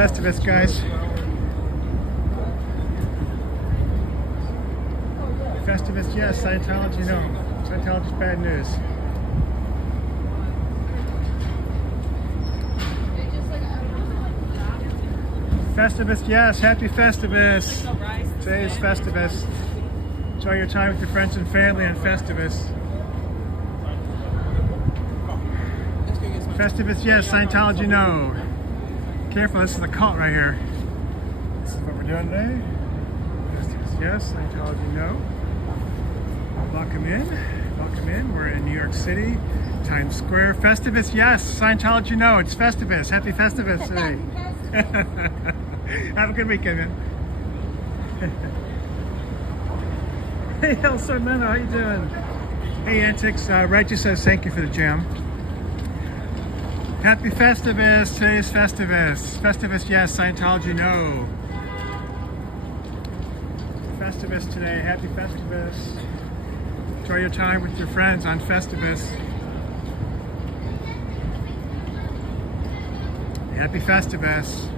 Festivus, guys. Festivus, yes. Scientology, no. Scientology's bad news. Festivus, yes. Happy Festivus. Today is Festivus. Enjoy your time with your friends and family on Festivus. Festivus, yes. Scientology, no. Careful, this is the cult right here. This is what we're doing today. Festivus, yes. Scientology, no. Welcome in. Welcome in. We're in New York City, Times Square. Festivus, yes. Scientology, no. It's Festivus. Happy Festivus today. Have a good weekend, man. Hey, El Sarmento, how you doing? Hey, Antics. Reggie says thank you for the jam. Happy Festivus. Today is Festivus. Festivus, yes. Scientology, no. Festivus today. Happy Festivus. Enjoy your time with your friends on Festivus. Happy Festivus.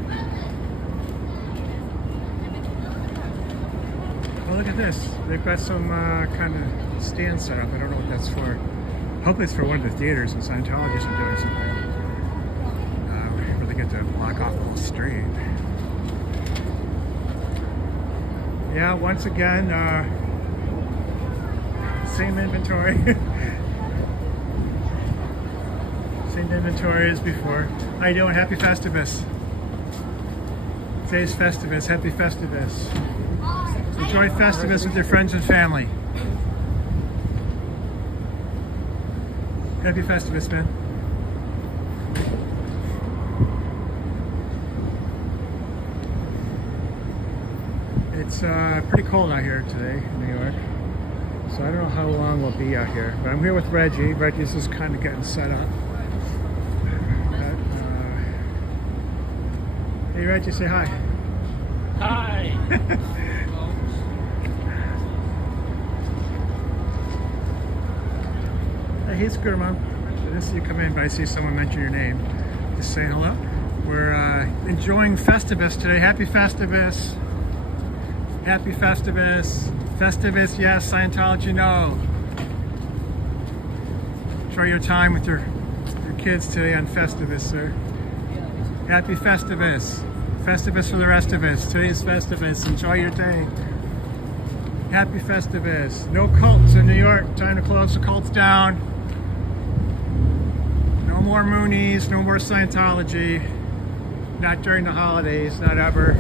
Oh, look at this. They've got some kind of stand set up. I don't know what that's for. Hopefully it's for one of the theaters, and Scientologists are doing something. Where they get to block off the whole street. Yeah, once again, same inventory. Same inventory as before. How you doing? Happy Festivus. Today's Festivus. Happy Festivus. Enjoy Festivus with your friends and family. Happy Festivus, man. It's pretty cold out here today in New York, so I don't know how long we'll be out here. But I'm here with Reggie. Reggie's just kind of getting set up. Hey, Reggie, say hi. Hi. Hey, Scooter Mom. I didn't see you come in, but I see someone mention your name. Just say hello. We're enjoying Festivus today. Happy Festivus. Happy Festivus. Festivus, yes. Scientology, no. Enjoy your time with your kids today on Festivus, sir. Happy Festivus. Festivus for the rest of us. Today's Festivus. Enjoy your day. Happy Festivus. No cults in New York. Time to close the cults down. No more Moonies. No more Scientology. Not during the holidays. Not ever.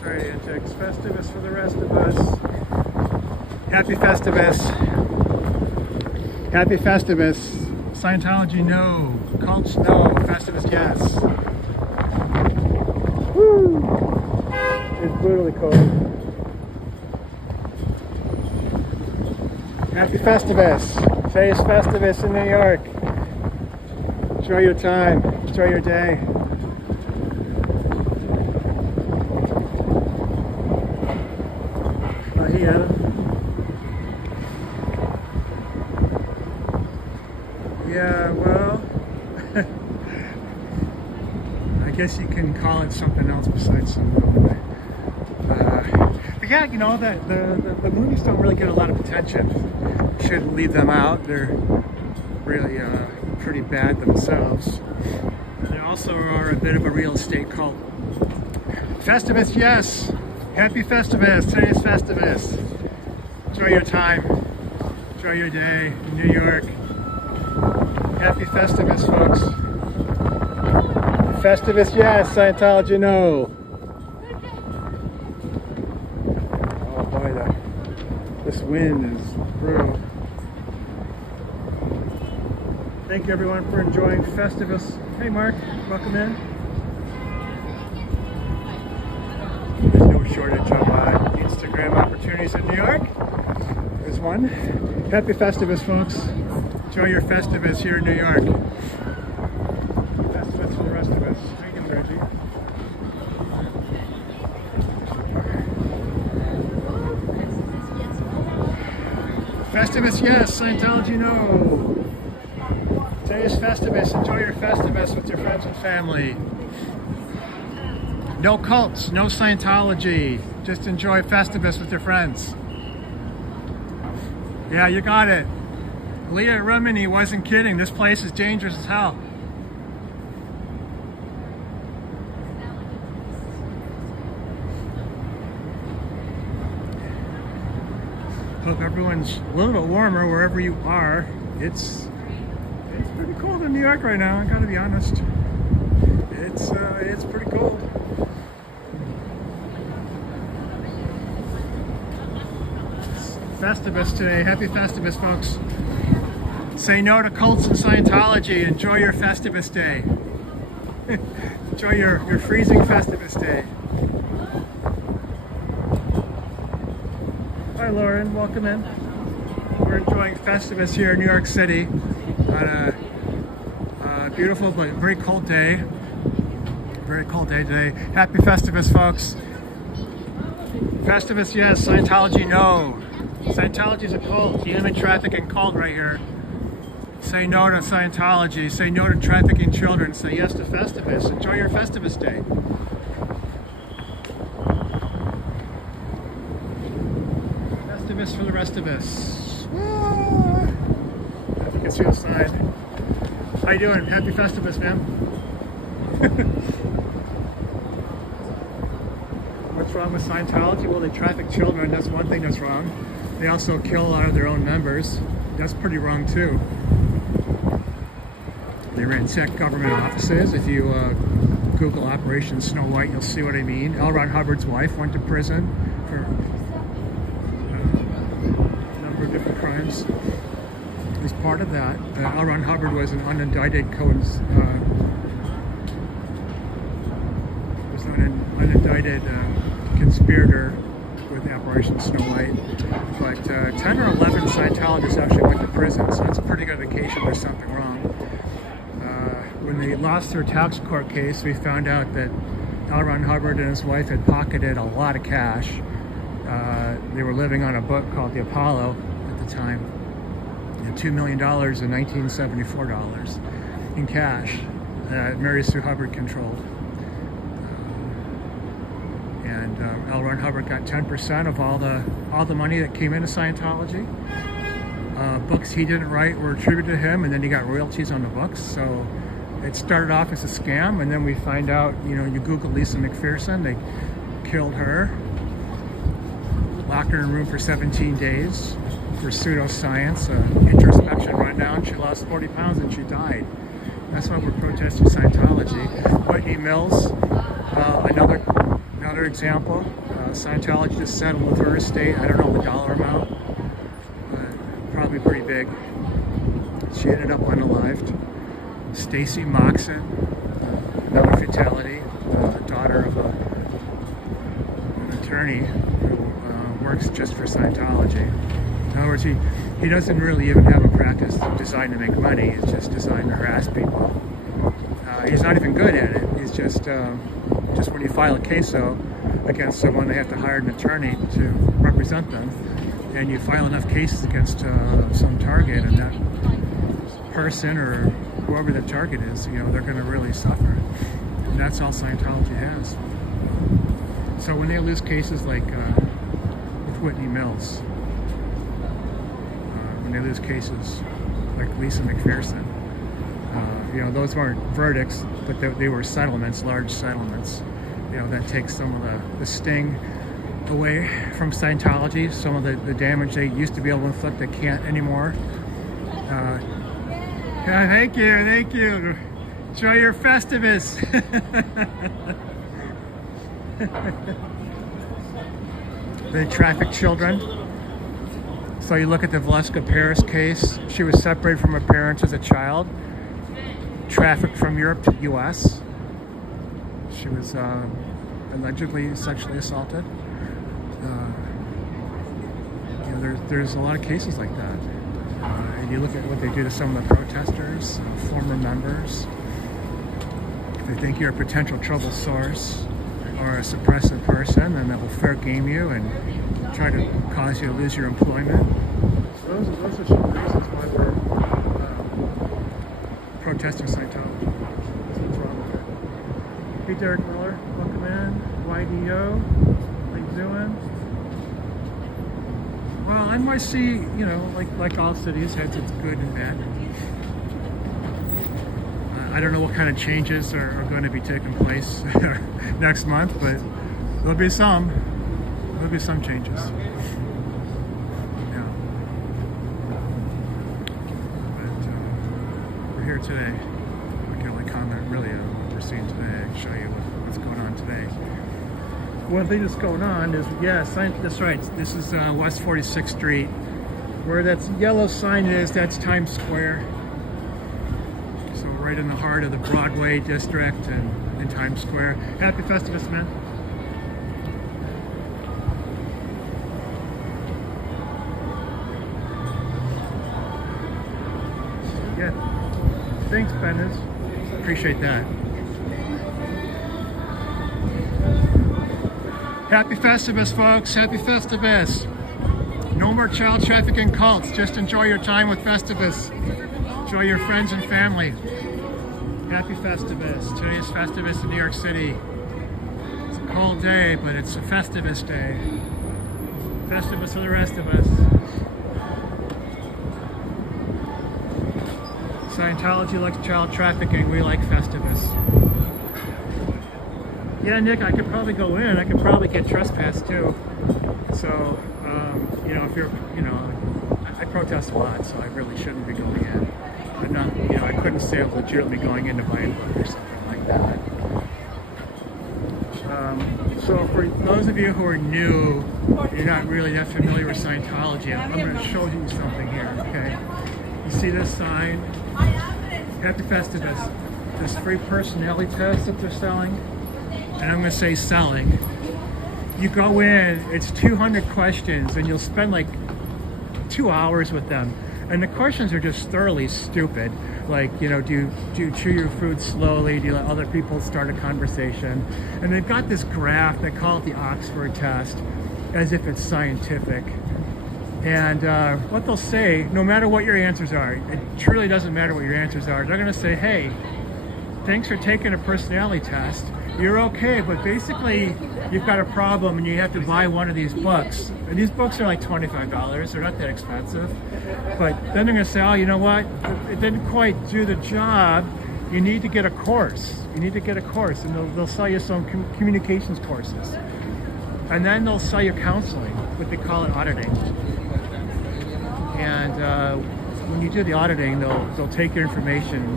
Sorry, Antics. Festivus for the rest of us. Happy Festivus. Happy Festivus. Scientology, no. Cults, no. Festivus, yes. Woo! It's brutally cold. Happy Festivus. Today is Festivus in New York. Enjoy your time. Enjoy your day. Hey, Adam. Yeah, well, I guess you can call it something else besides some moon. But yeah, you know, the movies don't really get a lot of attention. Shouldn't leave them out. They're really pretty bad themselves. They also are a bit of a real estate cult. Festivus, yes. Happy Festivus. Today is Festivus. Enjoy your time. Enjoy your day in New York. Happy Festivus, folks. Festivus, yes. Scientology, no. Oh boy, this wind is brutal. Thank you everyone for enjoying Festivus. Hey Mark, welcome in. There's no shortage of Instagram opportunities in New York. There's one. Happy Festivus, folks. Enjoy your Festivus here in New York. Festivus for the rest of us. Thank you, Reggie. Festivus, yes. Scientology, no. Today's Festivus. Enjoy your Festivus with your friends and family. No cults, no Scientology. Just enjoy Festivus with your friends. Yeah, you got it. Leah Remini wasn't kidding. This place is dangerous as hell. Hope everyone's a little bit warmer wherever you are. It's pretty cold in New York right now, I gotta be honest. It's pretty cold. It's Festivus today. Happy Festivus, folks. Say no to cults and Scientology. Enjoy your Festivus day. Enjoy your freezing Festivus day. Hi Lauren, welcome in. We're enjoying Festivus here in New York City on a beautiful but very cold day. Very cold day today. Happy Festivus, folks. Festivus, yes. Scientology, no. Scientology is a cult. Human trafficking cult right here. Say no to Scientology. Say no to trafficking children. Say yes to Festivus. Enjoy your Festivus day. Festivus for the rest of us. If you can see the sign. How you doing? Happy Festivus, man. What's wrong with Scientology? Well, they traffic children. That's one thing that's wrong. They also kill a lot of their own members. That's pretty wrong too. They ransack government offices. If you Google Operation Snow White, you'll see what I mean. L. Ron Hubbard's wife went to prison for a number of different crimes. As part of that, L. Ron Hubbard was an unindicted conspirator with Operation Snow White. But 10 or 11 Scientologists actually went to prison, so that's a pretty good indication there's something wrong. When they lost their tax court case, we found out that L. Ron Hubbard and his wife had pocketed a lot of cash. They were living on a book called The Apollo at the time. $2 million in 1974 dollars in cash that Mary Sue Hubbard controlled. And L. Ron Hubbard got 10% of all the money that came into Scientology. Books he didn't write were attributed to him, and then he got royalties on the books. So it started off as a scam, and then we find out, you Google Lisa McPherson, they killed her, locked her in a room for 17 days for pseudoscience, introspection right now, and she lost 40 pounds and she died. That's why we're protesting Scientology. Whitney Mills, another example. Scientology just settled with her estate. I don't know the dollar amount, but probably pretty big. She ended up unalived. Stacy Moxon, another fatality, daughter of an attorney who works just for Scientology. In other words, he doesn't really even have a practice designed to make money. It's just designed to harass people. He's not even good at it. He's just when you file a case against someone, they have to hire an attorney to represent them. And you file enough cases against some target, and that person or whoever the target is, they're going to really suffer. And that's all Scientology has. So when they lose cases like with Whitney Mills, when they lose cases like Lisa McPherson, those weren't verdicts, but they were settlements, large settlements. That takes some of the sting away from Scientology. Some of the damage they used to be able to inflict, they can't anymore. Thank you. Enjoy your Festivus. They traffic children. So you look at the Valeska Paris case. She was separated from her parents as a child, trafficked from Europe to the U.S. She was allegedly sexually assaulted. There's a lot of cases like that. And you look at what they do to some of the protesters, former members. If they think you're a potential trouble source or a suppressive person, then they will fair game you and try to cause you to lose your employment. So those are some reasons why testing Scientology. What's wrong with it? Hey, Derek Miller, welcome in. YDO, how you doing? Well, NYC, you know, like all cities, has its good and bad. I don't know what kind of changes are going to be taking place next month, but there'll be some. There'll be some changes. Yeah. But we're here today. I can only comment really on what we're seeing today and show you what's going on today. One thing that's going on is, that's right. This is West 46th Street. Where that yellow sign is, that's Times Square. So right in the heart of the Broadway district and in Times Square. Happy Festivus, man. Yeah. Thanks, Bennett. Appreciate that. Happy Festivus, folks. Happy Festivus. No more child trafficking cults. Just enjoy your time with Festivus. Enjoy your friends and family. Happy Festivus. Today is Festivus in New York City. It's a cold day, but it's a Festivus day. Festivus for the rest of us. Scientology likes child trafficking. We like Festivus. Yeah, Nick, I could probably go in. I could probably get trespassed too. So, you know, if you're, you know, I protest a lot, so I really shouldn't be going in. I'm not, you know, I couldn't say I'm legitimately going in to buy a book or something like that. So for those of you who are new, you're not really that familiar with Scientology, I'm going to show you something here, okay? You see this sign? Happy Festivus. This free personality test that they're selling. And I'm going to say selling. You go in, it's 200 questions, and you'll spend like 2 hours with them. And the questions are just thoroughly stupid. Like, you know, do you chew your food slowly? Do you let other people start a conversation? And they've got this graph, they call it the Oxford test, as if it's scientific. And what they'll say, no matter what your answers are, it truly doesn't matter what your answers are, they're going to say, hey, thanks for taking a personality test. You're okay, but basically you've got a problem and you have to buy one of these books. And these books are like $25. They're not that expensive. But then they're going to say, oh, you know what? It didn't quite do the job. You need to get a course. You need to get a course. And they'll sell you some communications courses. And then they'll sell you counseling, what they call it auditing. And when you do the auditing, they'll take your information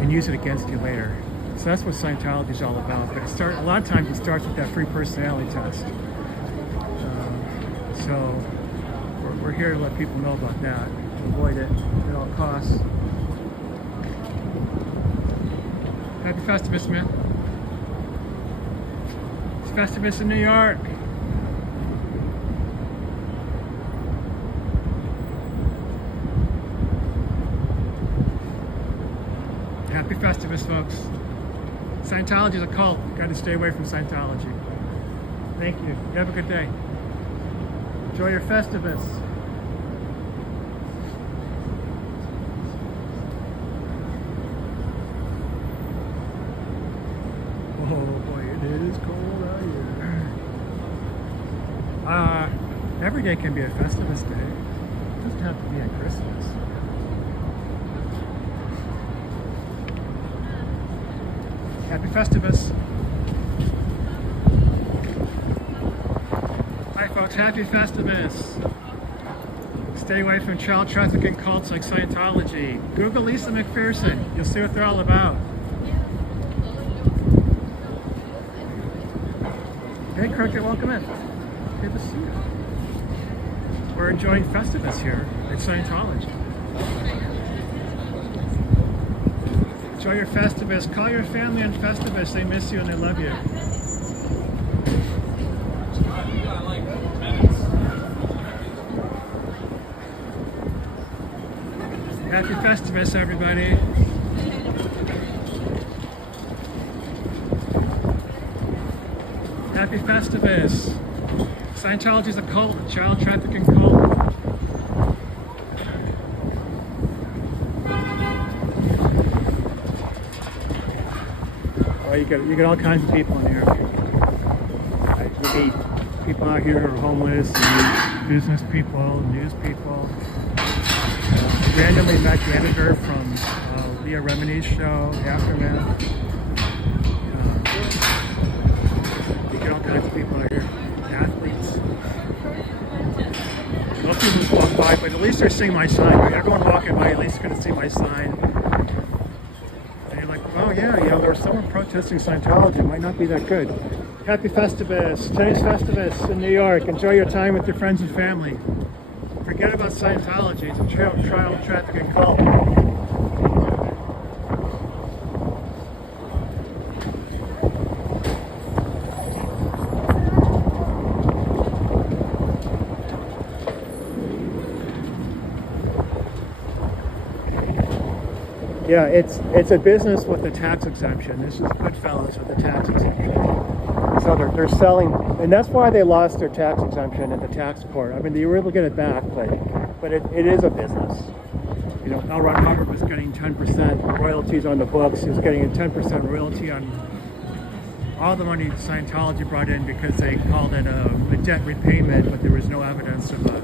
and use it against you later. So that's what Scientology is all about. But a lot of times it starts with that free personality test. So we're here to let people know about that, to avoid it at all costs. Happy Festivus, man. It's Festivus in New York. Happy Festivus, folks. Scientology is a cult. Got to stay away from Scientology. Thank you. You have a good day. Enjoy your Festivus. Oh boy, it is cold out here. Every day can be a Festivus day. It doesn't have to be on Christmas. Happy Festivus. Hi folks, happy Festivus. Stay away from child trafficking cults like Scientology. Google Lisa McPherson. You'll see what they're all about. Hey Cricket, welcome in. Good to see you. We're enjoying Festivus here at Scientology. Enjoy your Festivus. Call your family on Festivus. They miss you and they love you. Happy Festivus, everybody. Happy Festivus. Scientology is a cult, a child trafficking cult. you get all kinds of people in here. You meet people out here who are homeless, you meet business people, news people. Randomly met the editor from Leah Remini's show, Aftermath. You get all kinds of people out here, athletes. Most people walk by, but at least they're seeing my sign. Everyone walking by at least is going to see my sign. And you're like, oh yeah, there was someone protesting Scientology. It might not be that good. Happy Festivus. Today's Festivus in New York. Enjoy your time with your friends and family. Forget about Scientology. It's a child trafficking cult. Yeah, it's a business with a tax exemption. This is Goodfellas with a tax exemption. So they're selling, and that's why they lost their tax exemption at the tax court. I mean, they were able to get it back, but it is a business. L. Ron Hubbard was getting 10% royalties on the books. He was getting a 10% royalty on all the money Scientology brought in because they called it a debt repayment, but there was no evidence of a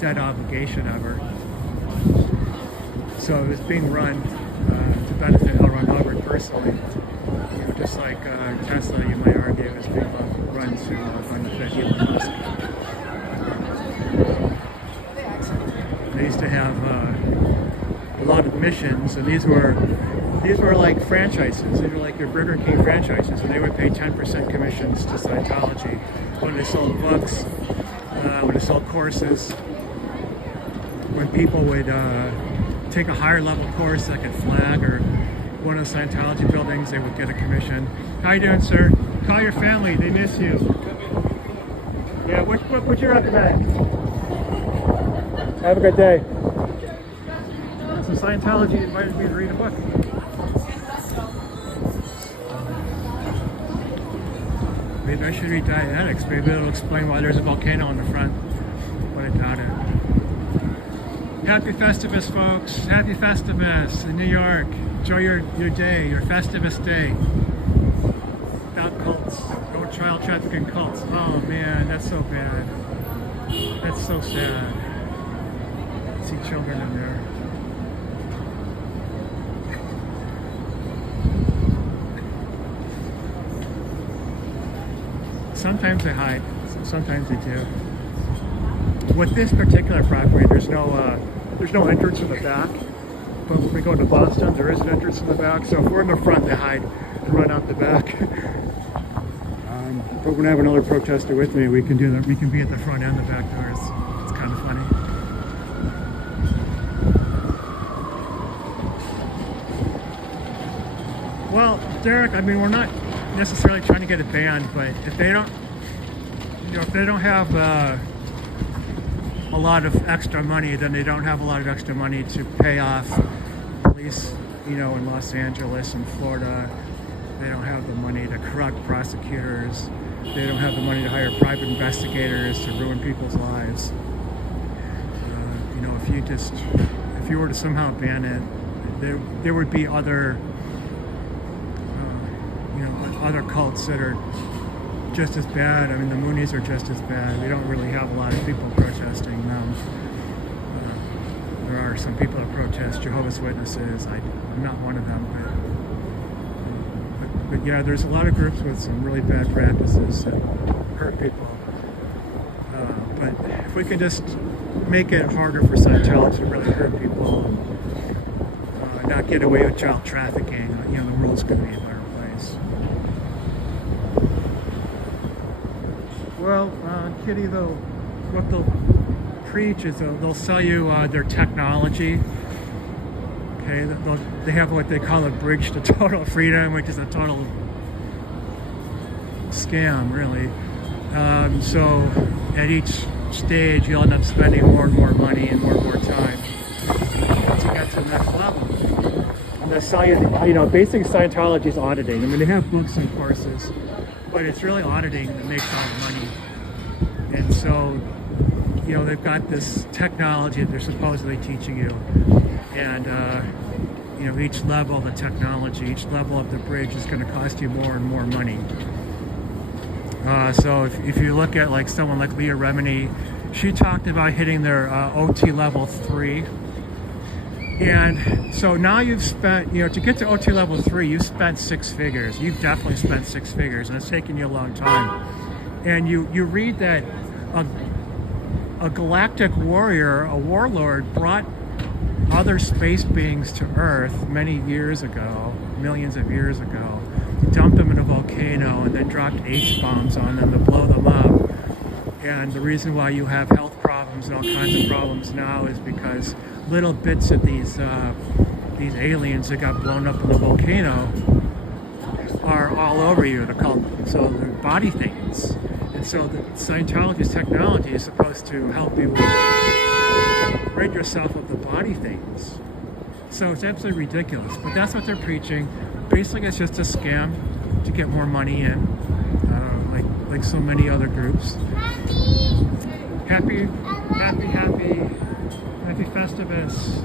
debt obligation ever. So it was being run to benefit L. Ron Hubbard personally. Just like Tesla, you might argue, is being run to benefit Elon Musk. They used to have a lot of missions, and these were like franchises. These were like your Burger King franchises, and they would pay 10% commissions to Scientology when they sold books, when they sold courses, when people would take a higher level course like at Flag or one of the Scientology buildings, they would get a commission. How you doing, sir? Call your family, they miss you. Yeah, what would you recommend? Have a good day. So Scientology invited me to read a book. Maybe I should read Dianetics. Maybe it'll explain why there's a volcano in the front, but I doubt it. Happy Festivus, folks. Happy Festivus in New York. Enjoy your day, your Festivus day. Without cults. No child trafficking cults. Oh man, that's so bad. That's so sad. I see children in there. Sometimes they hide. Sometimes they do. With this particular property, there's no entrance in the back. But when we go to Boston, there is an entrance in the back. So if we're in the front, they hide and run out the back. But when I have another protester with me, we can do that. We can be at the front and the back doors. It's kind of funny. Well, Derek, I mean, we're not necessarily trying to get it banned, but if they don't, if they don't have a lot of extra money, then they don't have a lot of extra money to pay off police, in Los Angeles and Florida. They don't have the money to corrupt prosecutors. They don't have the money to hire private investigators to ruin people's lives. If you were to somehow ban it, there would be other cults that are just as bad. I mean, the Moonies are just as bad. We don't really have a lot of people protesting them. There are some people that protest Jehovah's Witnesses. I'm not one of them, but yeah, there's a lot of groups with some really bad practices that hurt people. But if we could just make it harder for Scientology to really hurt people and not get away with child trafficking, the world's going to be a better place. Well, Kitty, what they'll preach is they'll sell you their technology. Okay, they have what they call a bridge to total freedom, which is a total scam, really. So at each stage, you'll end up spending more and more money and more time once you get to the next level. And they'll sell you, basically Scientology is auditing. I mean, they have books and courses, but it's really auditing that makes all the money. And so, they've got this technology that they're supposedly teaching you. And each level of the technology, each level of the bridge is going to cost you more and more money. So if you look at like someone like Leah Remini, she talked about hitting their OT level 3. And so now you've spent, to get to OT level 3, you've spent 6 figures. You've definitely spent 6 figures, and it's taken you a long time. And you read that a galactic warrior, a warlord, brought other space beings to Earth many years ago, millions of years ago, dumped them in a volcano, and then dropped H-bombs on them to blow them up. And the reason why you have health problems and all kinds of problems now is because little bits of these aliens that got blown up in the volcano are all over you. They're body things. And so the Scientology's technology is supposed to help you rid yourself of the body things. So it's absolutely ridiculous. But that's what they're preaching. Basically, it's just a scam to get more money in, like so many other groups. Happy Festivus.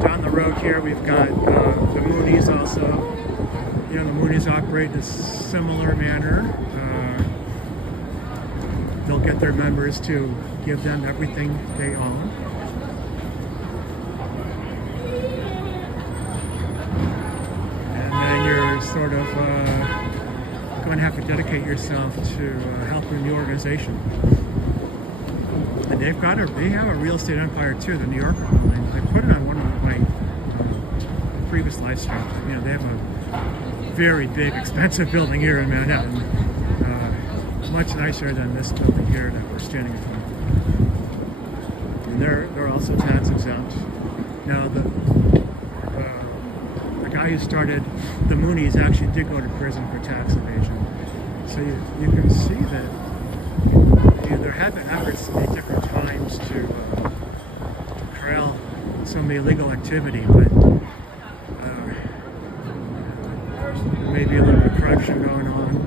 Down the road here, we've got the Moonies also. The Moonies operate in a similar manner. They'll get their members to give them everything they own. And then you're sort of going to have to dedicate yourself to helping the organization. And they have a real estate empire too, the New Yorker. I put it on one of my previous live streams. They have a very big, expensive building here in Manhattan. Much nicer than this building here that we're standing in front of. And they're also tax exempt. Now the guy who started the Moonies actually did go to prison for tax evasion. So you can see that there have been efforts at different times to corral some illegal activity, but there may be a little bit of corruption going on.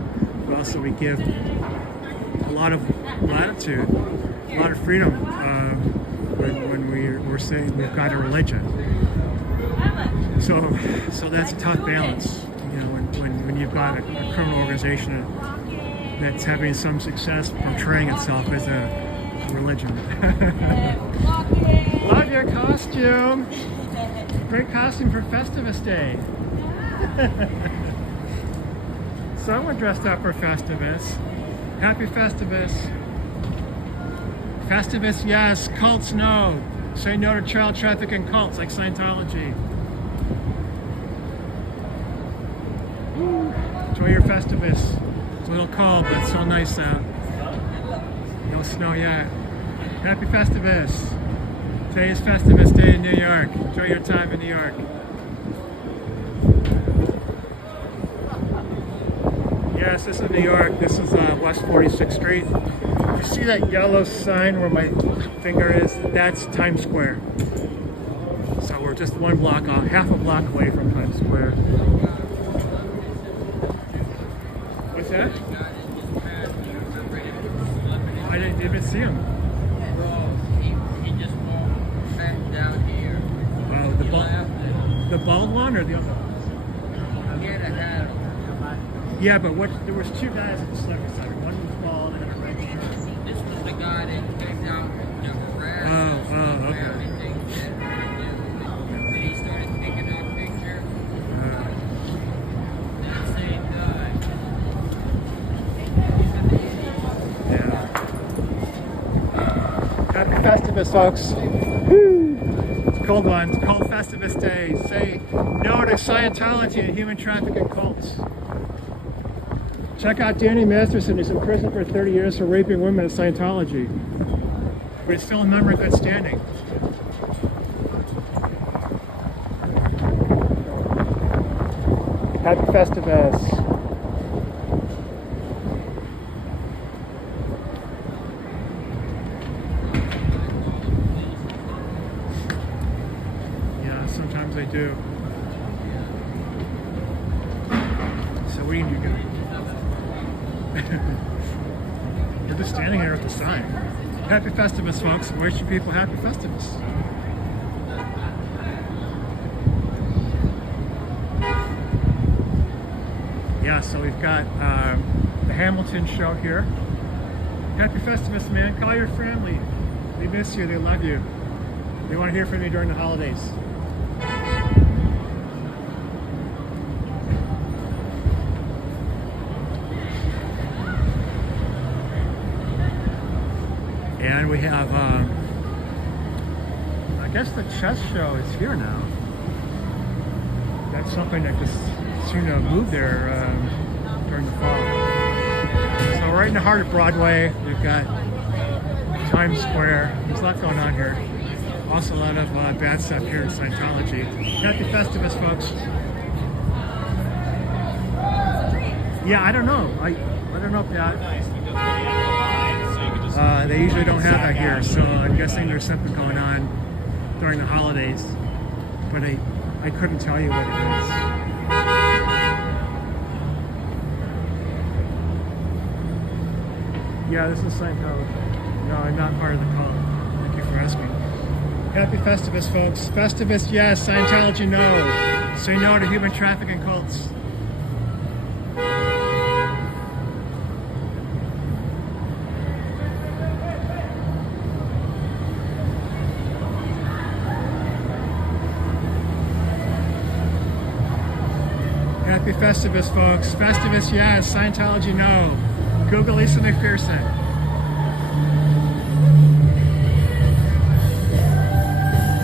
But also we give a lot of latitude, a lot of freedom when we're saying we've got a religion. So that's a tough balance, when you've got a criminal organization that's having some success portraying itself as a religion. Love your costume. Great costume for Festivus Day. Someone dressed up for Festivus. Happy Festivus. Festivus, yes. Cults, no. Say no to child trafficking cults like Scientology. Enjoy your Festivus. It's a little cold, but it's so nice out. No snow yet. Happy Festivus. Today is Festivus Day in New York. Enjoy your time in New York. Yes, this is New York. This is West 46th Street. You see that yellow sign where my finger is? That's Times Square. So we're just one block off, half a block away from Times Square. What's that? I didn't even see him. He just walked back down here. Oh, the bald one or the other one? He had a hat on. Yeah, but there was 2 guys at the second side. One was bald and a red shirt. This was the guy that came out the garage. Oh, okay. Everything when he started taking our picture. That same guy. Yeah. Happy Festivus, folks. Woo! It's a cold one. It's called Festivus Day. Say no to Scientology and human trafficking cults. Check out Danny Masterson, who's in prison for 30 years for raping women at Scientology. But he's still a member in good standing. Happy Festivus. Yeah, sometimes I do. So what do you do? We're just standing here with the sign. Happy Festivus, folks. Wish you people happy Festivus. Yeah, so we've got the Hamilton show here. Happy Festivus, man. Call your family. They miss you. They love you. They want to hear from you during the holidays. And we have, I guess the chess show is here now. That's something that just seemed to move there during the fall. So right in the heart of Broadway, we've got Times Square. There's a lot going on here. Also a lot of bad stuff here in Scientology. Happy Festivus, folks. Yeah, I don't know. I don't know if they usually don't have that here, so I'm guessing there's something going on during the holidays. But I couldn't tell you what it is. Yeah, this is Scientology. No, I'm not part of the cult. Thank you for asking. Happy Festivus, folks. Festivus, yes. Scientology, no. Say no to human trafficking cults. Happy Festivus, folks. Festivus, yes. Scientology, no. Google Lisa McPherson.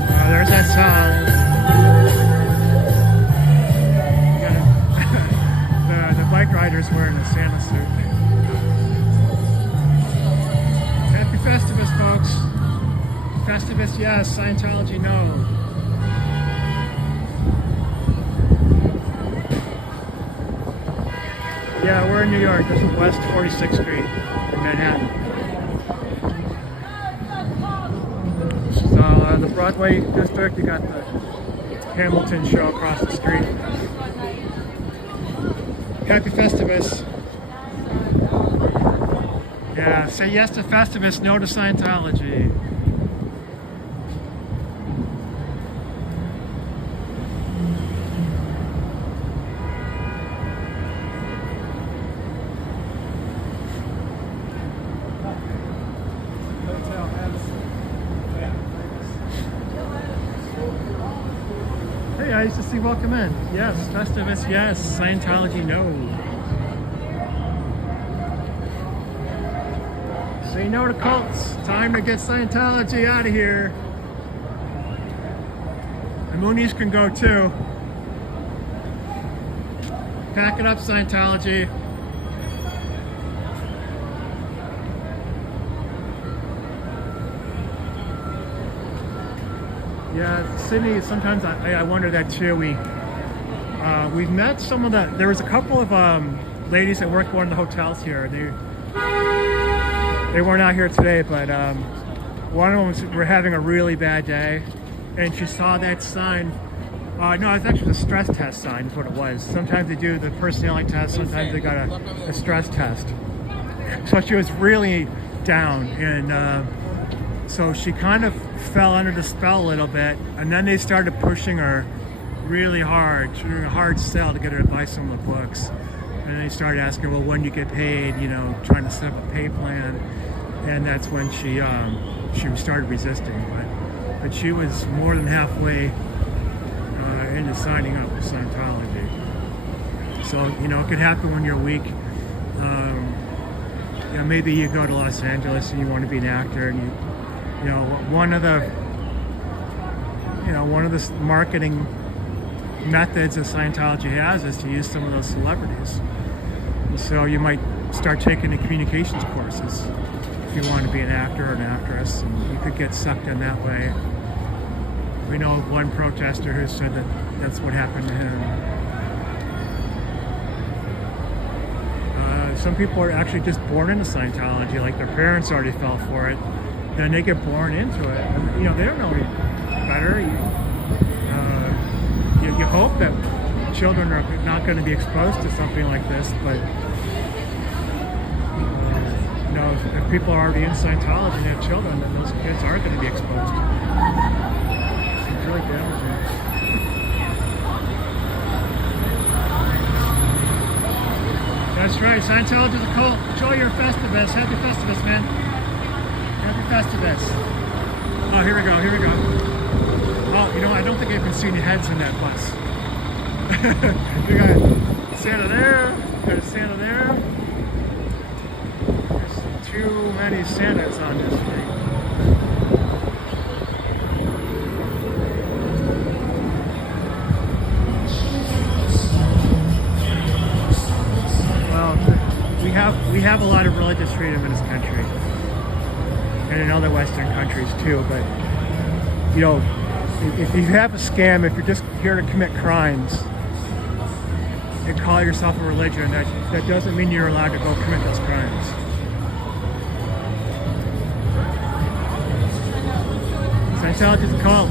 Oh, there's that song. The bike rider's wearing a Santa suit. Happy Festivus, folks. Festivus, yes. Scientology, no. Yeah, we're in New York. This is West 46th Street in Manhattan. This is the Broadway district. You got the Hamilton show across the street. Happy Festivus. Yeah, say yes to Festivus, no to Scientology. Hey, I used to see Welcome In. Yes, Festivus, yes. Scientology, no. Say no to cults. Time to get Scientology out of here. The Moonies can go too. Pack it up, Scientology. Yeah, Sydney, sometimes I wonder that too. We've met some of the, there was a couple of ladies that worked at one of the hotels here. They weren't out here today, but one of them were having a really bad day, and she saw that sign. No, it's actually a stress test sign is what it was. Sometimes they do the personality test, sometimes they got a stress test. So she was really down, and so she kind of fell under the spell a little bit, and then they started pushing her really hard, doing a hard sell to get her to buy some of the books. And they started asking, well, when do you get paid, you know, trying to set up a pay plan. And that's when she started resisting. But she was more than halfway into signing up with Scientology. So, you know, it could happen when you're weak. You know, maybe you go to Los Angeles and you want to be an actor, and you know, one of the marketing methods that Scientology has is to use some of those celebrities. And so you might start taking the communications courses if you want to be an actor or an actress, and you could get sucked in that way. We know of one protester who said that that's what happened to him. Some people are actually just born into Scientology, like their parents already fell for it. Then they get born into it. And, you know, they don't know any better. You hope that children are not going to be exposed to something like this, but if people are already in Scientology and have children, then those kids are going to be exposed. It's really damaging. That's right. Scientology is a cult. Enjoy your Festivus. Happy Festivus, man. Happy Festivus. Oh, here we go. Here we go. Oh, I don't think I can see any heads in that bus. We got Santa there. There's Santa there. There's too many Santas on this street. We have a lot of religious freedom in this country and in other Western countries too, but if you have a scam, if you're just here to commit crimes and call yourself a religion, that doesn't mean you're allowed to go commit those crimes. Scientology is a cult.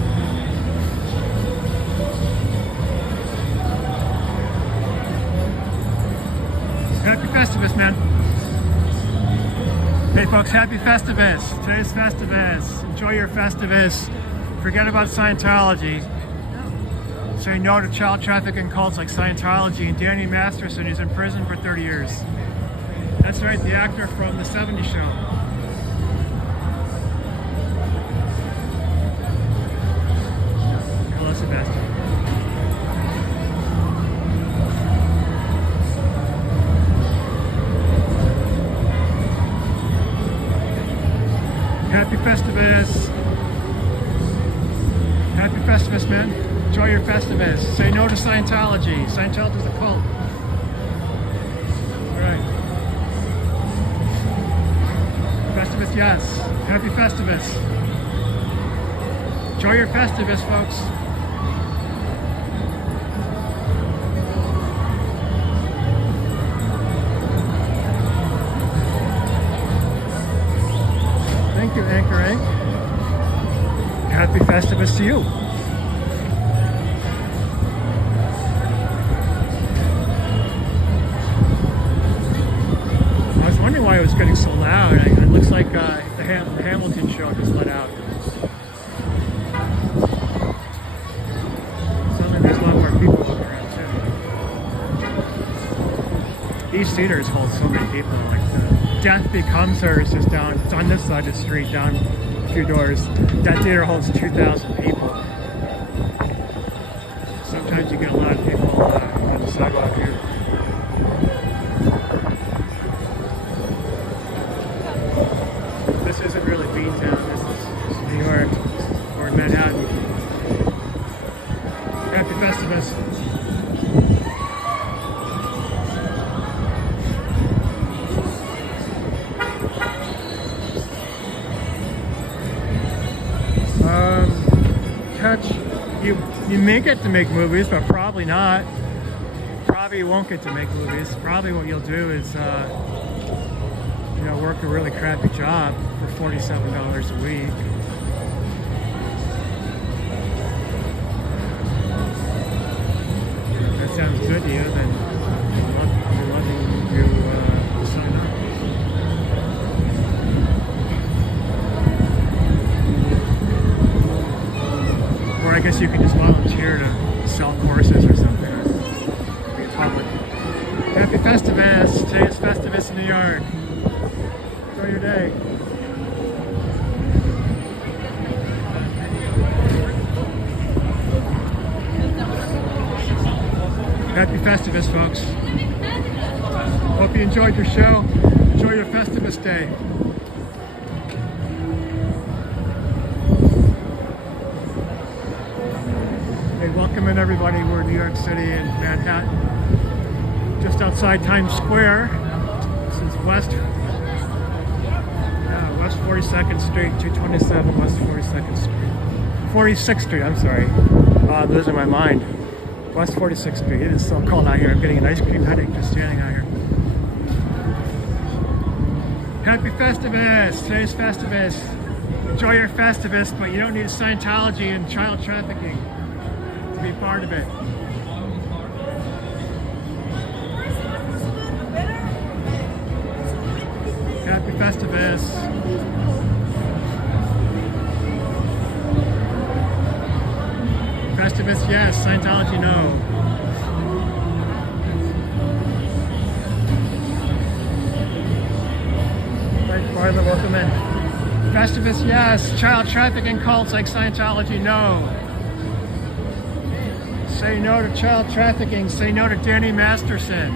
Happy Festivus, man. Hey folks, happy Festivus. Today's Festivus. Enjoy your Festivus. Forget about Scientology. Say no to child trafficking cults like Scientology. And Danny Masterson is in prison for 30 years. That's right, the actor from The 70s Show. Hello, Sebastian. Happy Festivus. Happy Festivus, man. Enjoy your Festivus. Say no to Scientology. Scientology is a cult. All right. Festivus, yes. Happy Festivus. Enjoy your Festivus, folks. Thank you, Anchor Inc. Happy Festivus to you. I was wondering why it was getting so loud. It looks like the Hamilton show just let out. Suddenly there's a lot more people walking around too. East Cedars holds so many people. Like Death Becomes Her is just down. It's on this side of the street, down a few doors. That theater holds 2,000 people. Sometimes you get a lot of people on the sidewalk here. This isn't really Beantown. This is New York or Manhattan. Happy Festivus. You may get to make movies, but probably not. Probably you won't get to make movies. Probably what you'll do is, work a really crappy job for $47 a week. That sounds good to you, then I'd love you sign up. Or I guess you can just volunteer to sell courses or something. Or be in public. Happy Festivus! Today is Festivus in New York. Enjoy your day. Happy Festivus, folks. Hope you enjoyed your show. Enjoy your Festivus day. Hey, welcome in everybody. We're in New York City in Manhattan, just outside Times Square. This is West 42nd Street, 227 West 42nd Street. 46th Street, I'm sorry. I'm losing my mind. West 46th Street. It is so cold out here. I'm getting an ice cream headache just standing out here. Happy Festivus! Today's Festivus. Enjoy your Festivus, but you don't need Scientology and child trafficking to be part of it. Happy Festivus. Festivus, yes. Scientology, no. Martha, welcome in. Festivus, yes. Child trafficking cults like Scientology, no. Say no to child trafficking. Say no to Danny Masterson.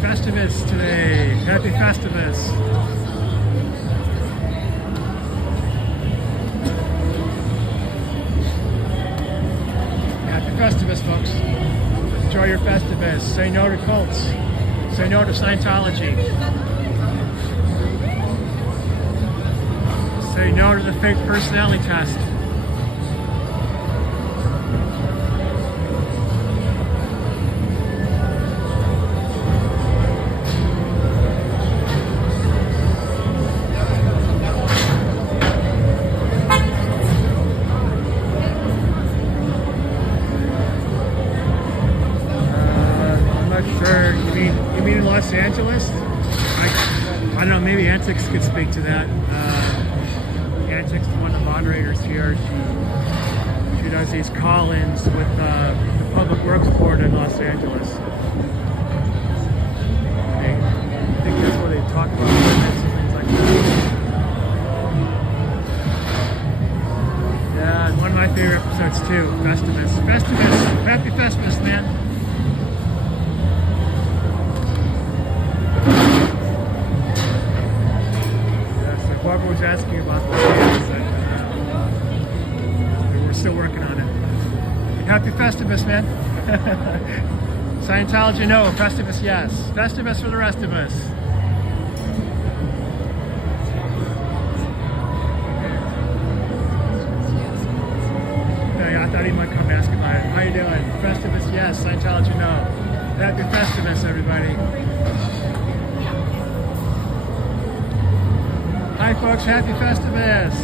Festivus today. Happy Festivus. Happy Festivus, folks. Enjoy your Festivus. Say no to cults. Say no to Scientology. Say no to the fake personality test. You mean in Los Angeles? I don't know, maybe Antics could speak to that. Antics is one of the moderators here. She does these call-ins with the Public Works Board in Los Angeles. I think that's where they talk about limits and things like that. Yeah, one of my favorite episodes too, Festivus. Festivus! Happy Festivus, man! Whoever was asking about the we're still working on it. Happy Festivus, man. Scientology, no. Festivus, yes. Festivus for the rest of us. I thought he might come ask about it. How you doing? Festivus, yes. Scientology, no. Happy Festivus, everybody. Hi folks, happy Festivus.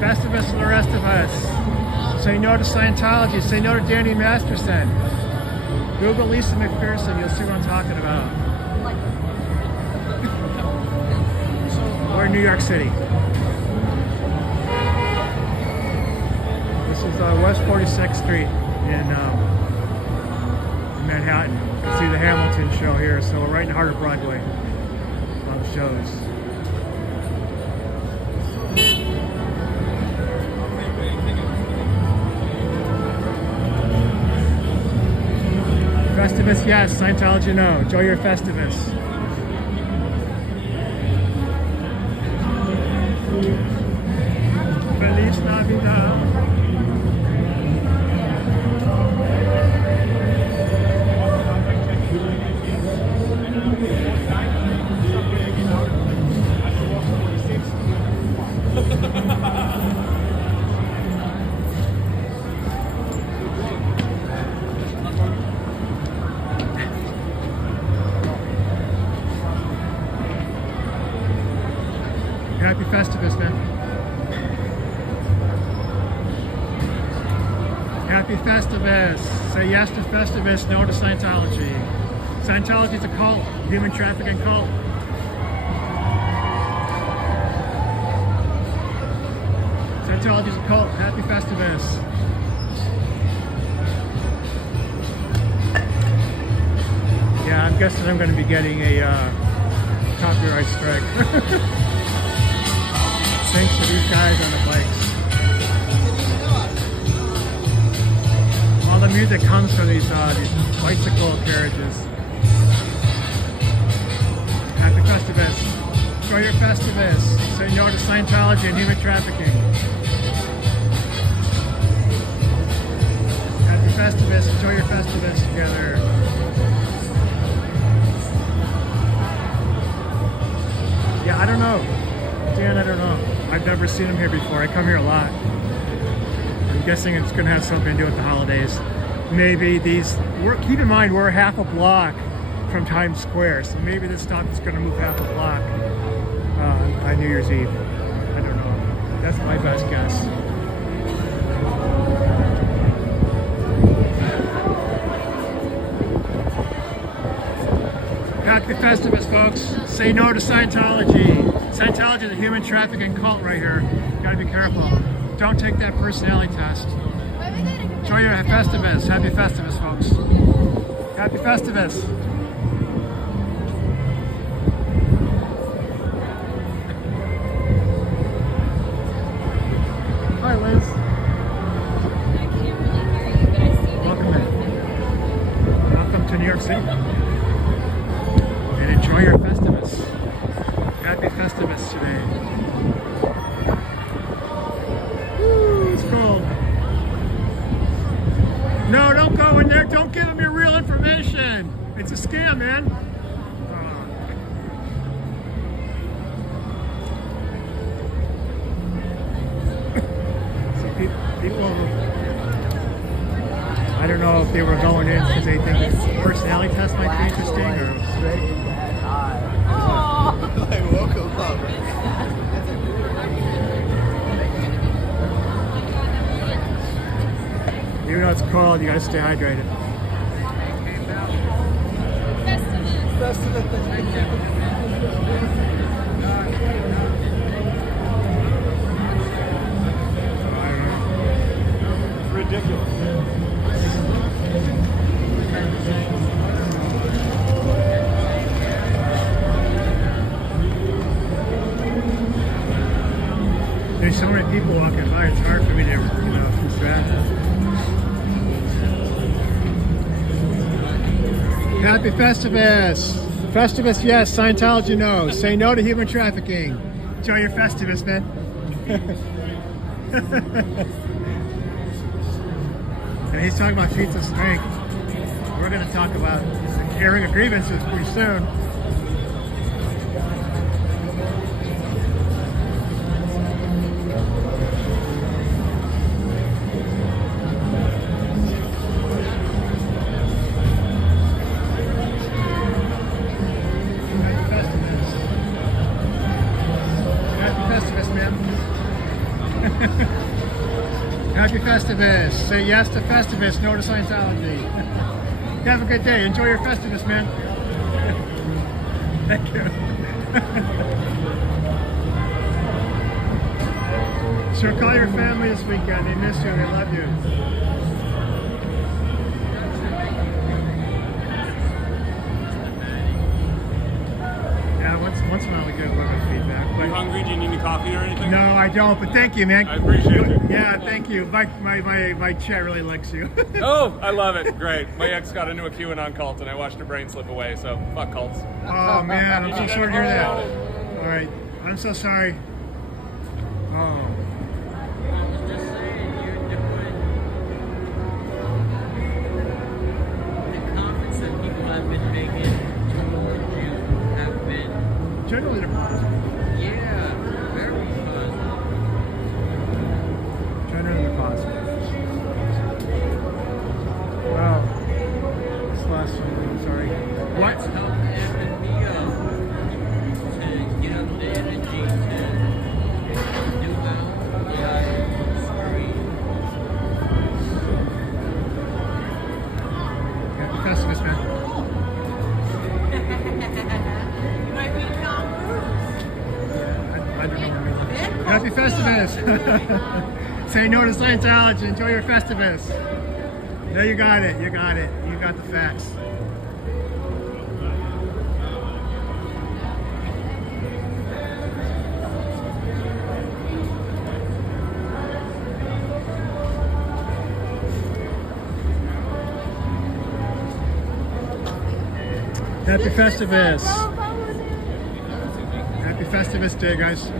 Festivus for the rest of us. Say no to Scientology, say no to Danny Masterson. Google Lisa McPherson, you'll see what I'm talking about. We're in New York City. This is West 46th Street in Manhattan. You can see the Hamilton show here, so we're right in the heart of Broadway on the shows. Festivus, yes. Scientology, no. Enjoy your Festivus. Feliz Navidad. Happy Festivus, man. Happy Festivus. Say yes to Festivus, no to Scientology. Scientology is a cult, human trafficking cult. Scientology is a cult. Happy Festivus. Yeah, I'm guessing I'm going to be getting a copyright strike. Thanks to these guys on the bikes. All the music comes from these bicycle carriages. Happy Festivus. Enjoy your Festivus. Say no to Scientology and human trafficking. Happy Festivus. Enjoy your Festivus together. Yeah, I don't know. Dan, I don't know. I've never seen him here before. I come here a lot. I'm guessing it's going to have something to do with the holidays. Maybe keep in mind, we're half a block from Times Square, so maybe this stop is going to move half a block on New Year's Eve. I don't know. That's my best guess. Happy Festivus, folks. Say no to Scientology. Scientology is a human trafficking cult right here. You gotta be careful. Don't take that personality test. Enjoy your Festivus. Happy Festivus, folks. Happy Festivus. Hi, Liz. I can't really hear you, but I see that Welcome you're in. open. Welcome to New York City. And enjoy your Festivus. Happy Festivus today. Woo, it's cold. No, don't go in there. Don't give them your real information. It's a scam, man. So people, I don't know if they were going in because they think this personality test might be interesting or. I woke him up. Even though it's cold, you gotta stay hydrated. Ridiculous. There's so many people walking by, it's hard for me to, keep track. Happy Festivus! Festivus, yes. Scientology, no. Say no to human trafficking. Enjoy your Festivus, man. And he's talking about feats of strength. We're going to talk about airing of grievances pretty soon. Happy Festivus. Say yes to Festivus, no to Scientology. Have a good day. Enjoy your Festivus, man. Thank you. So call your family this weekend. They miss you. They love you. Yeah, once in a while we get a little bit of feedback. Are you hungry? Do you need any coffee or anything? No, I don't, but thank you, man. I appreciate it. Yeah, thank you. My chat really likes you. Oh, I love it. Great. My ex got into a QAnon cult and I watched her brain slip away, so fuck cults. Oh, man, I'm so You sorry to never hear that. called about it. All right, I'm so sorry. Oh, I was just saying, you're doing the comments that people have been making towards you have been, generally they're positive. yeah, very positive. Generally they're positive. Wow. This last one, I'm sorry. What's helped amping me up to get up the energy to do out live stream. Happy Festivus, man. You might be Tom Cruise. I don't know what we Happy Festivus. Say no to Scientology. Enjoy your Festivus. No, you got it. You got it. You got the facts. Happy Festivus. Happy Festivus Day, guys.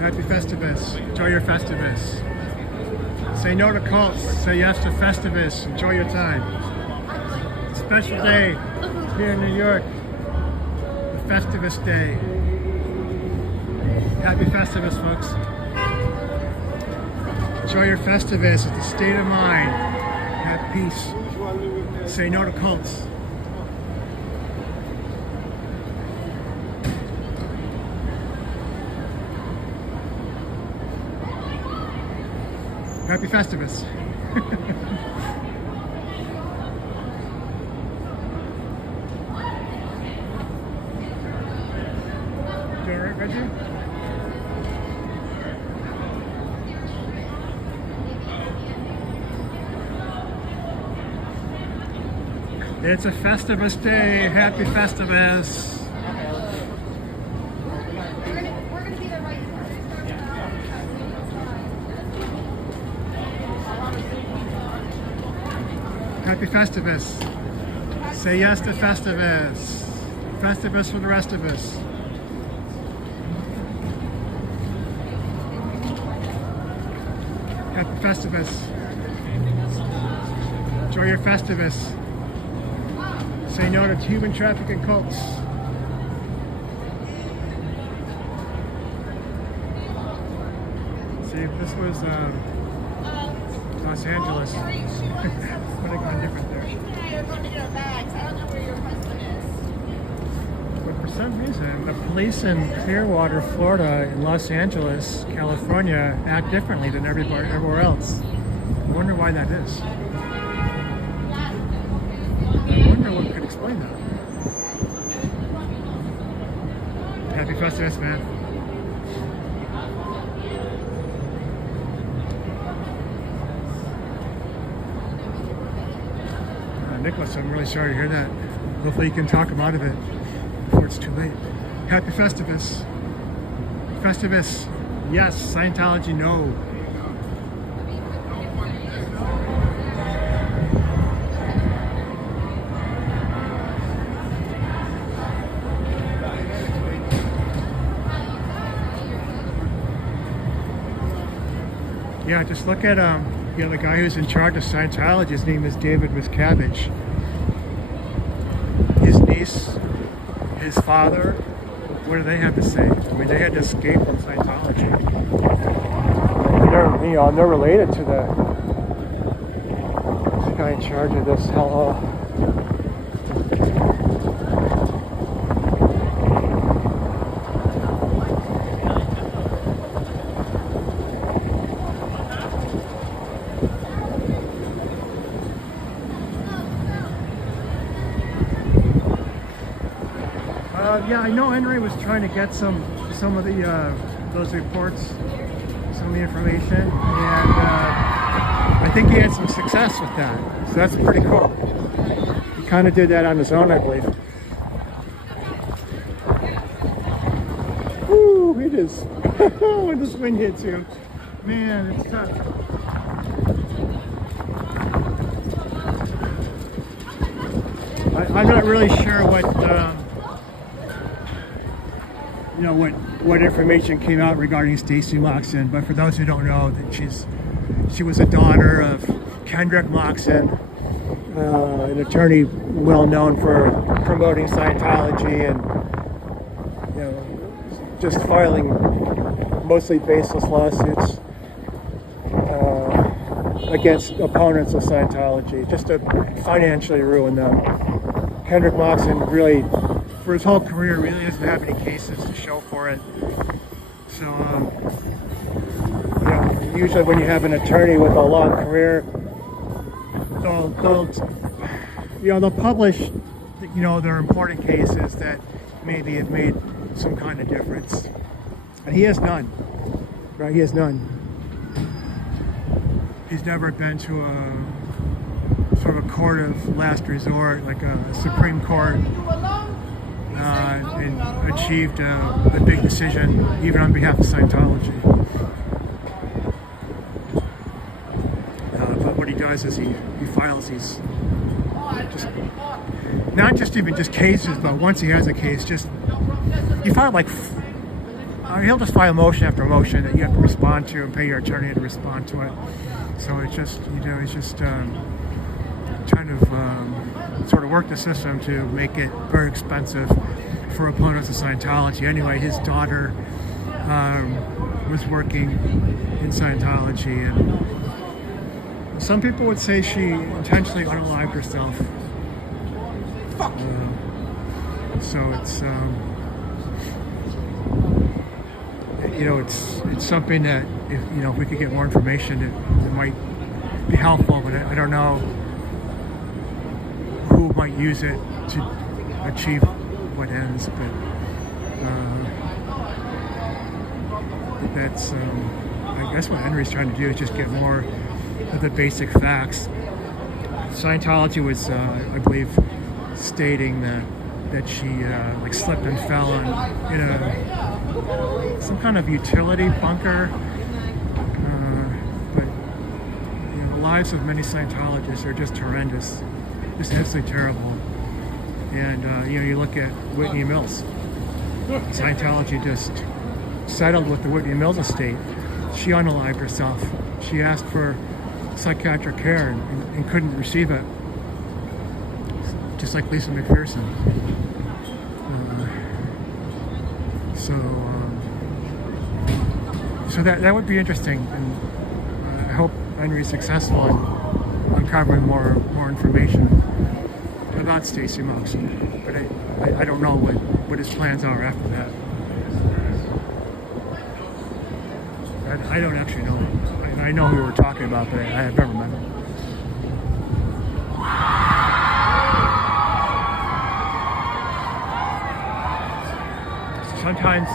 Happy Festivus. Enjoy your Festivus. Say no to cults. Say yes to Festivus. Enjoy your time. Special day here in New York. The Festivus Day. Happy Festivus, folks. Enjoy your Festivus. It's a state of mind. Have peace. Say no to cults. Happy Festivus. Doing all right, Reg? Scientology? It's a Festivus day. Happy Festivus. We're gonna be there right Happy Festivus. Say yes to Festivus. Festivus for the rest of us. Happy Festivus. Enjoy your Festivus. Say no to human trafficking cults. See, if this was Los Angeles, would have gone different there. But for some reason, the police in Clearwater, Florida, and Los Angeles, California, act differently than everywhere else. I wonder why that is. I wonder what could explain that. Happy Festivus, man. Nicholas, I'm really sorry to hear that. Hopefully you can talk him out of it before it's too late. Happy Festivus. Festivus, yes. Scientology, no. Yeah, just look at the guy who's in charge of Scientology. His name is David Miscavige. His niece, his father, what do they have to say? I mean, they had to escape from Scientology. They're related to the guy in charge of this hellhole. Yeah, I know Henry was trying to get some of the those reports, some of the information, and I think he had some success with that. So that's pretty cool. He kind of did that on his own, I believe. Woo! It is. When this wind hits you, man, it's tough. I'm not really sure what information came out regarding Stacy Moxon, but for those who don't know, that she was a daughter of Kendrick Moxon, an attorney well known for promoting Scientology and just filing mostly baseless lawsuits against opponents of Scientology, just to financially ruin them. Kendrick Moxon really, for his whole career, really doesn't have any cases to show for it. So, usually when you have an attorney with a long career, they'll publish, their important cases that maybe have made some kind of difference. And he has none, right? He has none. He's never been to a sort of a court of last resort, like a Supreme Court, and achieved a big decision, even on behalf of Scientology. But what he does is he files these, not just even just cases, but once he has a case, he filed he'll just file motion after motion that you have to respond to and pay your attorney to respond to it. So it's just, it's just trying to sort of work the system to make it very expensive for opponents of Scientology. Anyway, his daughter was working in Scientology, and some people would say she intentionally unalived herself. So it's it's something that if we could get more information, it might be helpful. But I don't know who might use it to achieve what ends. But that's, I guess what Henry's trying to do is just get more of the basic facts. Scientology was, I believe, stating that she like slipped and fell in some kind of utility bunker. But the lives of many Scientologists are just horrendous, just absolutely terrible. And you look at Whitney Mills. Scientology just settled with the Whitney Mills estate. She unalived herself. She asked for psychiatric care and couldn't receive it. Just like Lisa McPherson. So that would be interesting, and I hope Henry's successful in uncovering more information about Stacey Moxon. But I don't know what his plans are after that. I don't actually know. I know who we were talking about, but I have never met him. Sometimes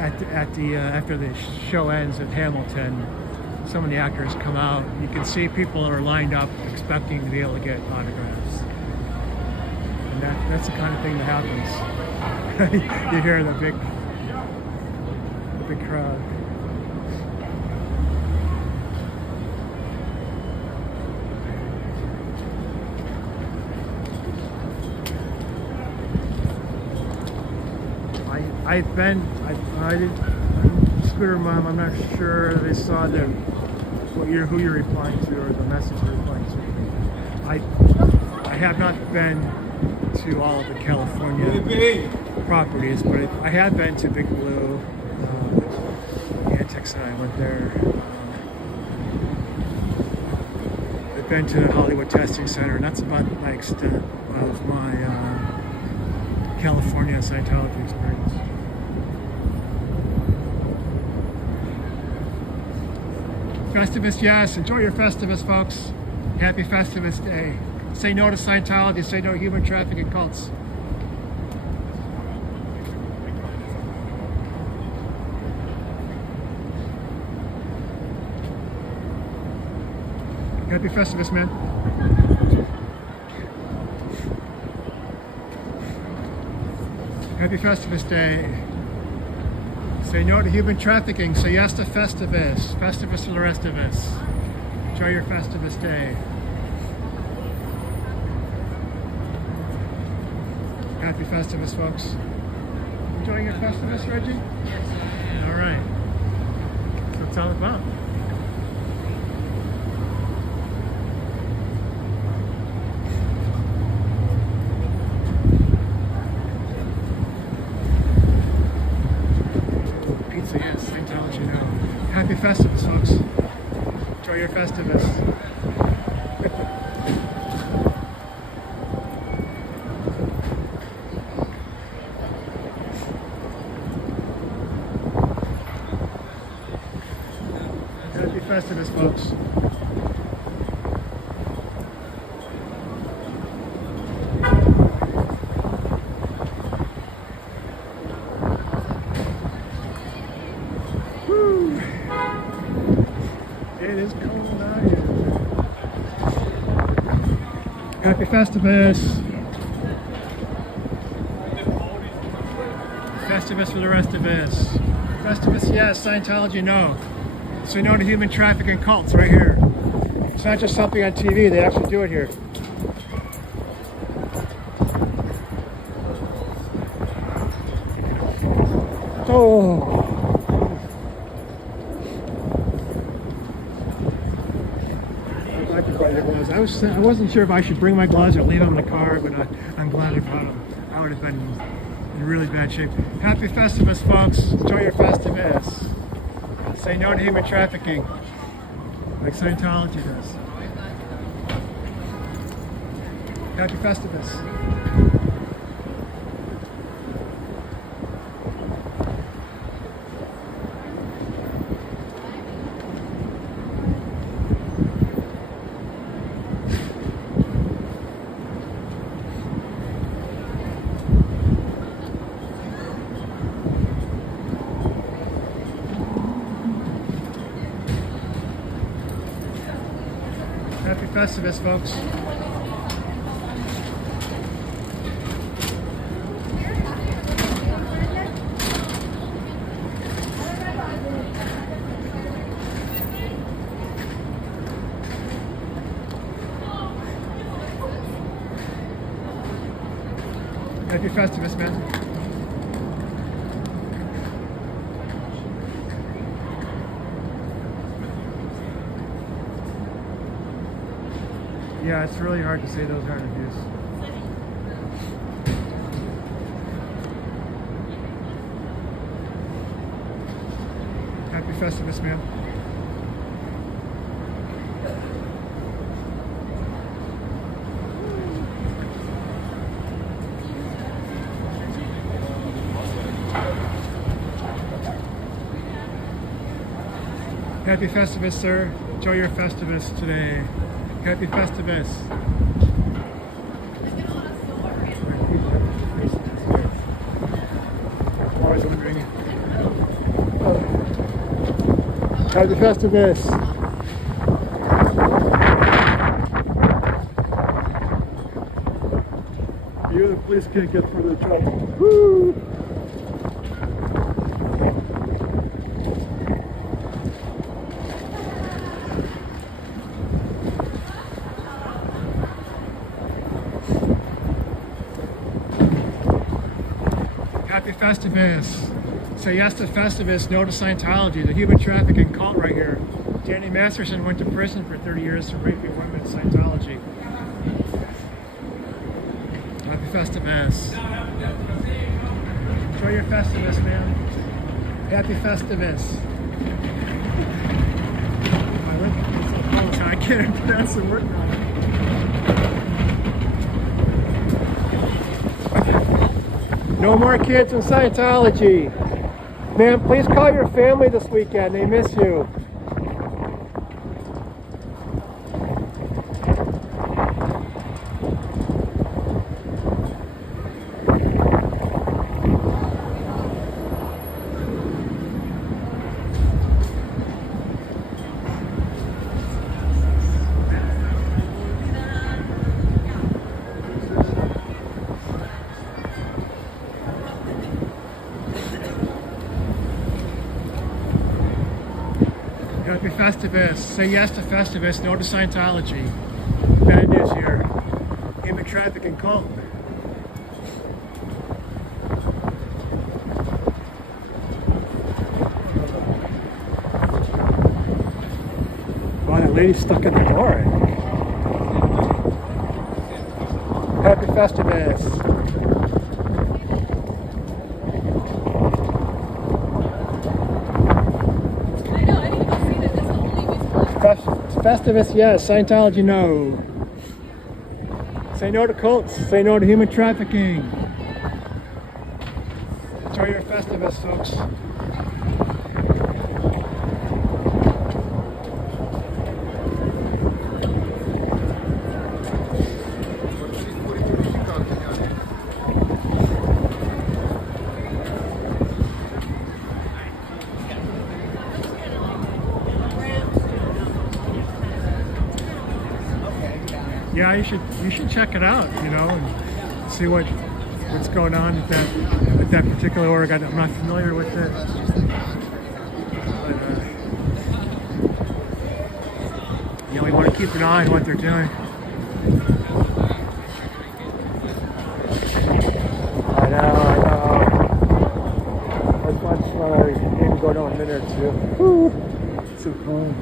after the show ends at Hamilton, some of the actors come out. You can see people are lined up expecting to be able to get autographs, and that's the kind of thing that happens. You hear the big crowd. I did Scooter Mom. I'm not sure they saw who you're replying to or the message you're replying to. I have not been to all of the California properties, but I have been to Big Blue, Antics, and I went there. I've been to the Hollywood Testing Center, and that's about my extent of my California Scientology experience. Festivus, yes. Enjoy your Festivus, folks. Happy Festivus Day. Say no to Scientology. Say no to human trafficking cults. Happy Festivus, man. Happy Festivus Day. Say no to human trafficking. Say yes to Festivus. Festivus for the rest of us. Enjoy your Festivus Day. Happy Festivus, folks. Enjoying your Festivus, Reggie? Yes, I am. All right. That's what it's all about. Pizza, yes. Scientology, no. Happy Festivus, folks. Enjoy your Festivus. Happy Festivus, folks. Woo. It is cold out here. Happy Festivus. Festivus for the rest of us. Festivus, yes. Scientology, no. So no to human trafficking cults right here. It's not just something on TV, they actually do it here. Oh. I'd like to buy the gloves. I wasn't sure if I should bring my gloves or leave them in the car, but I'm glad I brought them. I would have been in really bad shape. Happy Festivus, folks. Enjoy your Festivus. Say no to human trafficking, like Scientology does. Happy Festivus. Happy Festivus, folks. Happy Festivus, man. Yeah, it's really hard to say those hard reviews. Happy Festivus, man. Happy Festivus, sir. Enjoy your Festivus today. Happy Festivus. Always wondering. Happy Festivus. You and the police can't get further trouble. Woo! Happy Festivus. Say yes to Festivus, no to Scientology, the human trafficking cult right here. Danny Masterson went to prison for 30 years for raping women in Scientology. Happy Festivus. Enjoy your Festivus, man. Happy Festivus. My lip is so cold, so I can't even pronounce the word right. No more kids in Scientology. Man, please call your family this weekend. They miss you. Happy Festivus. Say yes to Festivus, no to Scientology. Bad news here. Human trafficking cult. Oh, that lady's stuck in the door. Happy Festivus. Festivus, yes. Scientology, no. Say no to cults. Say no to human trafficking. Enjoy your Festivus, folks. Yeah, you should check it out, you know, and see what's going on with that particular org. I'm not familiar with it, but you know, we want to keep an eye on what they're doing. I know. Let's watch maybe go down a minute or two. Woo! It's so cold.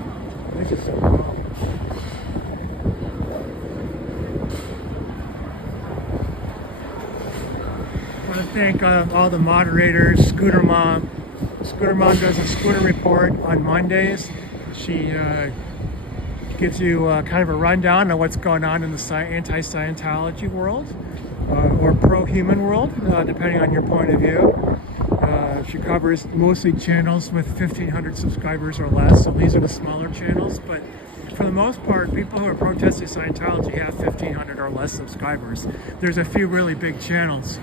It's just so cold. I want to thank all the moderators. Scooter Mom does a Scooter Report on Mondays. She gives you kind of a rundown on what's going on in the anti-Scientology world or pro-human world, depending on your point of view. She covers mostly channels with 1,500 subscribers or less, so these are the smaller channels, but for the most part, people who are protesting Scientology have 1,500 or less subscribers. There's a few really big channels,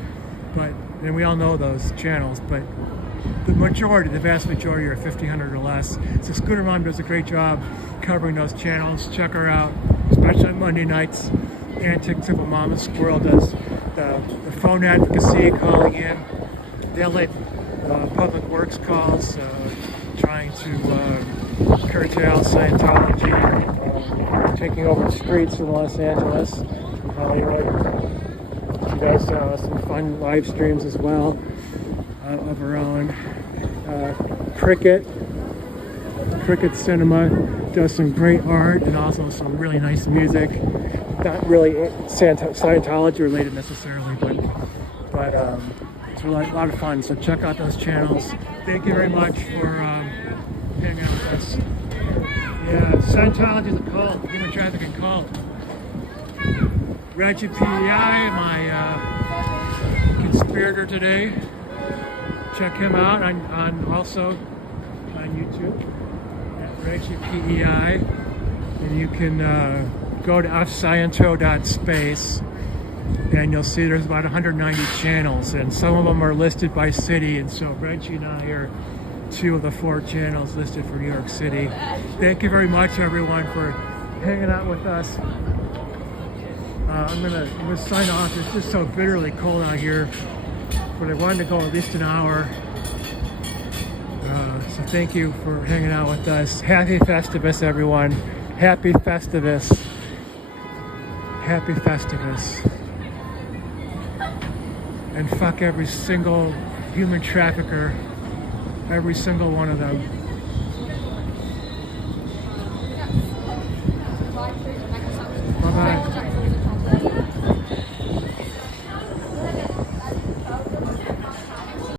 and we all know those channels, but the vast majority are 1,500 or less. So Scooter Mom does a great job covering those channels. Check her out. especially on Monday nights. Antics of a Mama Squirrel does the phone advocacy, calling in. The LA Public Works calls, trying to curtail Scientology, taking over the streets in Los Angeles, Hollywood. She does some fun live streams as well of her own. Cricket Cinema does some great art and also some really nice music. Not really Scientology related necessarily, but it's a lot of fun. So check out those channels. Thank you very much for hanging out with us. Yeah, Scientology is a cult, human trafficking cult. Reggie PEI, my conspirator today. Check him out also on YouTube at Reggie PEI, and you can go to fsciento.space, and you'll see there's about 190 channels, and some of them are listed by city, and so Reggie and I are 2 of the 4 channels listed for New York City. Thank you very much, everyone, for hanging out with us. I'm gonna sign off. It's just so bitterly cold out here, but I wanted to go at least an hour. So thank you for hanging out with us. Happy Festivus, everyone. Happy Festivus. Happy Festivus. And fuck every single human trafficker. Every single one of them.